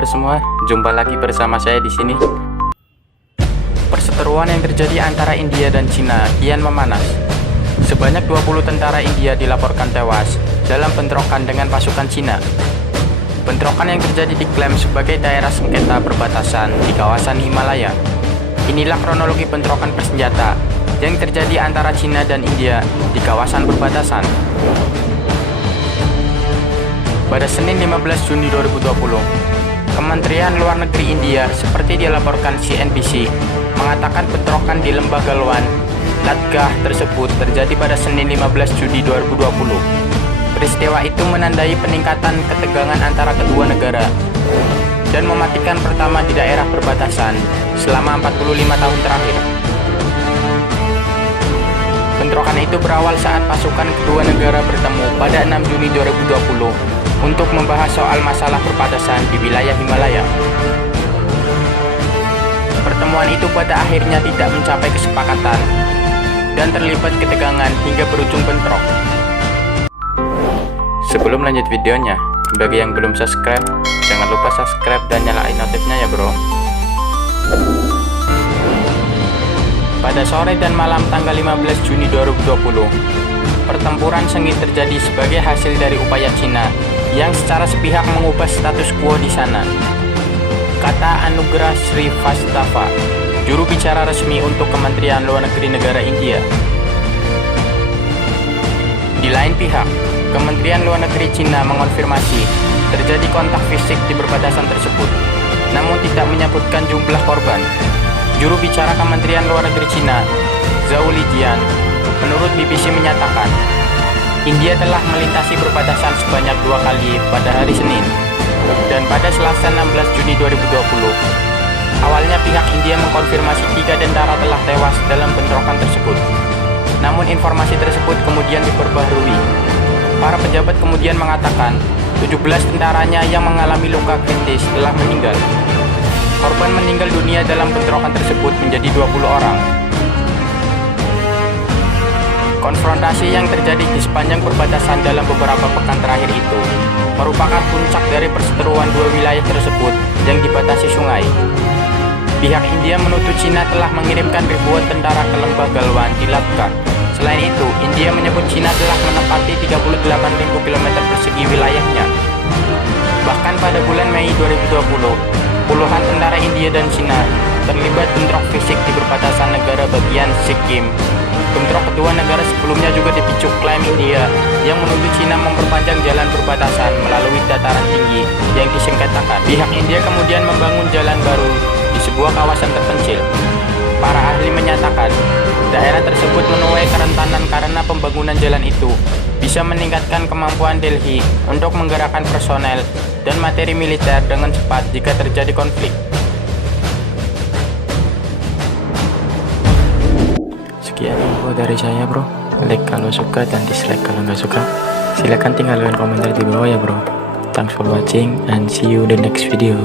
kabar semua? Jumpa lagi bersama saya di sini. Perseteruan yang terjadi antara India dan Cina kian memanas. Sebanyak 20 tentara India dilaporkan tewas dalam bentrokan dengan pasukan Cina. Bentrokan yang terjadi diklaim sebagai daerah sengketa perbatasan di kawasan Himalaya. Inilah kronologi bentrokan bersenjata yang terjadi antara Cina dan India di kawasan perbatasan. Pada Senin 15 Juni 2020, Kementerian Luar Negeri India seperti dilaporkan CNBC mengatakan bentrokan di Lembah Galwan, Ladakh tersebut terjadi pada Senin 15 Juni 2020. Peristiwa itu menandai peningkatan ketegangan antara kedua negara dan mematikan pertama di daerah perbatasan selama 45 tahun terakhir. Bentrokan itu berawal saat pasukan kedua negara bertemu pada 6 Juni 2020 untuk membahas soal masalah perbatasan di wilayah Himalaya. Pertemuan itu pada akhirnya tidak mencapai kesepakatan dan terlibat ketegangan hingga berujung bentrok. Sebelum lanjut videonya, bagi yang belum subscribe, jangan lupa subscribe dan nyalain notifnya ya bro. Pada sore dan malam tanggal 15 Juni 2020, pertempuran sengit terjadi sebagai hasil dari upaya Cina yang secara sepihak mengubah status quo di sana, kata Anugrah Srivastava, juru bicara resmi untuk Kementerian Luar Negeri negara India. Di lain pihak, Kementerian Luar Negeri Cina mengonfirmasi terjadi kontak fisik di perbatasan tersebut, namun tidak menyebutkan jumlah korban. Juru bicara Kementerian Luar Negeri Cina, Zhao Lijian, menurut BBC menyatakan, India telah melintasi perbatasan sebanyak 2 kali pada hari Senin dan pada Selasa 16 Juni 2020. Awalnya pihak India mengkonfirmasi 3 tentara telah tewas dalam bentrokan tersebut. Namun informasi tersebut kemudian diperbaharui. Para pejabat kemudian mengatakan 17 tentaranya yang mengalami luka kritis telah meninggal. Korban meninggal dunia dalam bentrokan tersebut menjadi 20 orang. Konfrontasi yang terjadi di sepanjang perbatasan dalam beberapa pekan terakhir itu merupakan puncak dari perseteruan dua wilayah tersebut yang dibatasi sungai. Pihak India menuntut Cina telah mengirimkan ribuan tentara ke Lembah Galwan di Ladakh. Selain itu, India menyebut Cina telah menempati 38.000 km persegi wilayahnya. Bahkan pada bulan Mei 2020, puluhan tentara India dan Cina terlibat bentrok fisik di perbatasan negara bagian Sikkim. Bentrok kedua negara sebelumnya juga dipicu klaim India yang menuntut Cina memperpanjang jalan perbatasan melalui dataran tinggi yang disengketakan. Pihak India kemudian membangun jalan baru di sebuah kawasan terpencil. Para ahli menyatakan, daerah tersebut menuai kerentanan karena pembangunan jalan itu bisa meningkatkan kemampuan Delhi untuk menggerakkan personel dan materi militer dengan cepat jika terjadi konflik. Sekian info dari saya bro. Like kalau suka dan dislike kalau nggak suka. Silahkan tinggalkan komentar di bawah ya bro. Thanks for watching and see you in the next video.